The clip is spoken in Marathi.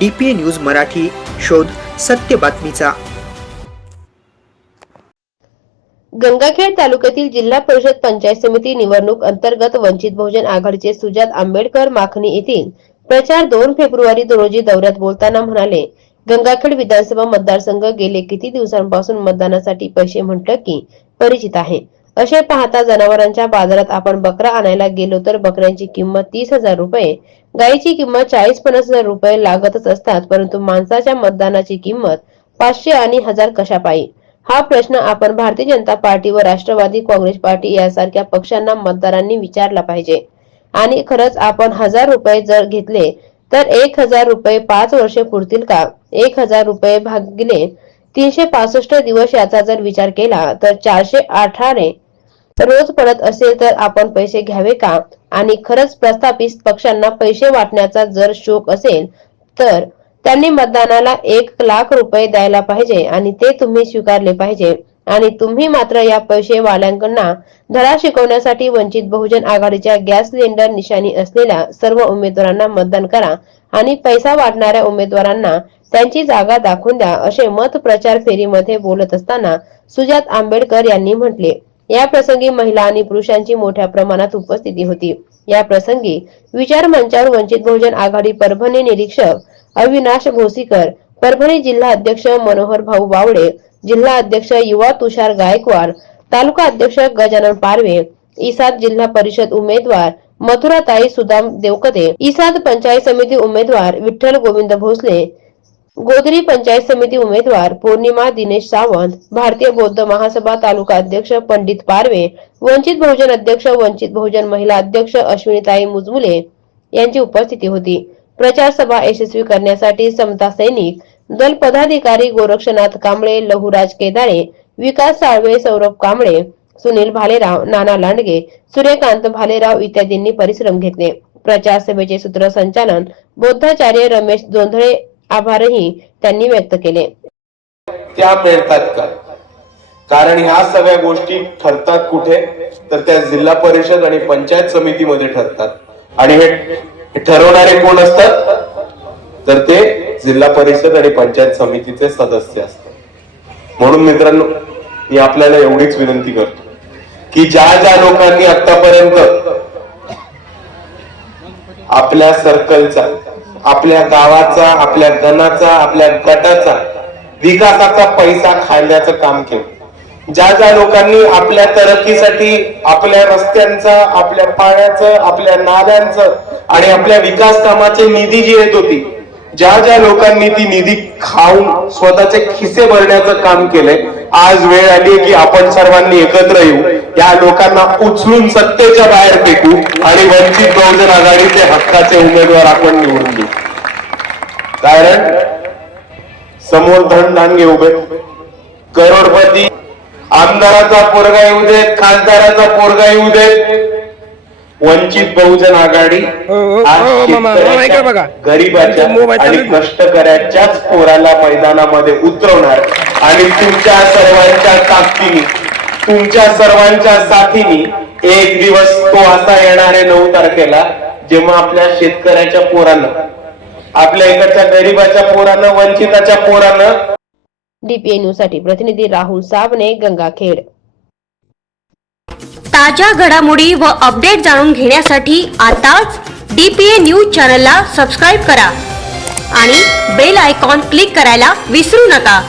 DPA न्यूज मराठी, शोध सत्य बातमीचा। गंगाखेड तालुक्यातील जिल्हा परिषद पंचायत समिती निवडणूक अंतर्गत वंचित बहुजन आघाडीचे सुजात आंबेडकर माखणी येथील प्रचार 2 फेब्रुवारी रोजी दौऱ्यात बोलताना म्हणाले, गंगाखेड विधानसभा मतदारसंघ गेले किती दिवसांपासून मतदानासाठी पैसे म्हटलं की परिचित आहे। असे पाहता जनावरांच्या बाजारात आपण बकरा आणायला गेलो तर बकऱ्यांची किंमत 30,000 रुपये, गायीची किंमत 40-50 हजार रुपये लागतच असतात, परंतु माणसाच्या मतदानाची किंमत 500 आणि 1000 कशा पायी? हा प्रश्न आपण भारतीय जनता पार्टी व राष्ट्रवादी काँग्रेस पार्टी यासारख्या पक्षांना मतदारांनी विचारला पाहिजे। आणि खरंच आपण 1000 रुपये जर घेतले तर 1000 रुपये 5 वर्षे पुरतील का? 1000 रुपये भागिले 365 दिवस याचा जर विचार केला तर 418 ने रोज पडत असेल तर आपण पैसे घ्यावे का? आणि खरंच प्रस्थापित पक्षांना पैसे वाटण्याचा जर शौक असेल तर त्यांनी मतदानाला 1,00,000 रुपये द्यायला पाहिजे आणि ते तुम्ही स्वीकारले पाहिजे। आणि तुम्ही मात्र या पैसे वाल्यांकडून धडा शिकवण्यासाठी वंचित बहुजन आघाडीच्या गॅस सिलेंडर निशाणी असलेल्या सर्व उमेदवारांना मतदान करा आणि पैसा वाटणाऱ्या उमेदवारांना त्यांची जागा दाखवून द्या, असे मत प्रचार फेरीमध्ये बोलत असताना सुजात आंबेडकर यांनी म्हटले। या प्रसंगी महिला आणि पुरुषांची मोठ्या प्रमाणात उपस्थिती होती। या प्रसंगी विचार मंचावर वंचित बहुजन आघाडी परभणी निरीक्षक अविनाश भोसीकर, परभणी जिल्हा अध्यक्ष मनोहर भाऊ बावडे, जिल्हा अध्यक्ष युवा तुषार गायकवाड, तालुका अध्यक्ष गजानन पारवे, इसाद जिल्हा परिषद उमेदवार मथुराताई सुदाम देवकते, इसाद पंचायत समिती उमेदवार विठ्ठल गोविंद भोसले, गोदरी पंचायत समिती उमेदवार पौर्णिमा दिनेश सावंत, भारतीय बौद्ध महासभा तालुका अध्यक्ष पंडित पारवे, वंचित बहुजन अध्यक्ष, वंचित बहुजन महिला अध्यक्ष अश्विनीताई मुजमुले यांची उपस्थिती होती। प्रचार सभा यशस्वी करण्यासाठी समता सैनिक दल पदाधिकारी गोरक्षनाथ कांबळे, लहुराज केदारे, विकास साळवे, सौरभ कांबळे, सुनील भालेराव, नाना लांडगे, सूर्यकांत भालेराव इत्यादींनी परिश्रम घेतले। प्रचार सभेचे सूत्रसंचालन बौद्धाचार्य रमेश जोंधळे, आभारही त्यांनी व्यक्त केले। त्या मिळतात का? कारण ह्या सगळ्या गोष्टी ठरतात कुठे तर त्या जिल्हा परिषद आणि पंचायत समितीमध्ये ठरतात। आणि हे ठरवणारे कोण असतात तर ते जिल्हा परिषद आणि पंचायत समितीचे सदस्य असतात। म्हणून मित्रांनो, मी आपल्याला एवढीच विनंती करतो की ज्या ज्या लोकांनी आतापर्यंत आपल्या सर्कलचा, आपल्या गावाचा, आपल्या धनाचा, आपल्या गटाचा, विकासाचा पैसा खाण्याचं काम केलं, ज्या ज्या लोकांनी आपल्या तरक्कीसाठी आपल्या रस्त्यांचा, आपल्या पाण्याचं, आपल्या नाल्यांचं आणि आपल्या विकास कामाचे निधी जी येत होती, ज्या ज्या लोकांनी ती निधी खाऊन स्वतःचे खिसे भरण्याचं काम केलंय, आज वेळ आली की आपण सर्वांनी एकत्र येऊ, या लोकांना उचलून सत्तेच्या बाहेर फेकू आणि वंचित बहुजन आघाडीचे हक्काचे उमेदवार आपण निवडून देऊ। कारण समोर धनदानगे उभे, करोडपती आमदाराचा पोरगा येऊ देत, खासदाराचा पोरगा येऊ देत, वंचित बहुजन आघाडी गरीबाच्या आणि कष्टकऱ्याच्याच पोराला मैदानामध्ये उतरवणार आणि तुमच्या सर्वांच्या ताकदीने, तुमच्या सर्वांच्या साथीने एक दिवस तो असा येणार आहे 9 तारखेला, जेव्हा आपल्या शेतकऱ्याच्या पोरांना, आपल्या इकडच्या गरीबाच्या पोरांना, वंचिताच्या पोरांना। DPA न्यूज साठी प्रतिनिधी राहुल साबणे, गंगाखेड। ताज्या घडामोडी व अपडेट जाणून घेण्यासाठी आताच DPA न्यूज चॅनलला सबस्क्राइब करा आणि बेल आयकॉन क्लिक करायला विसरू नका।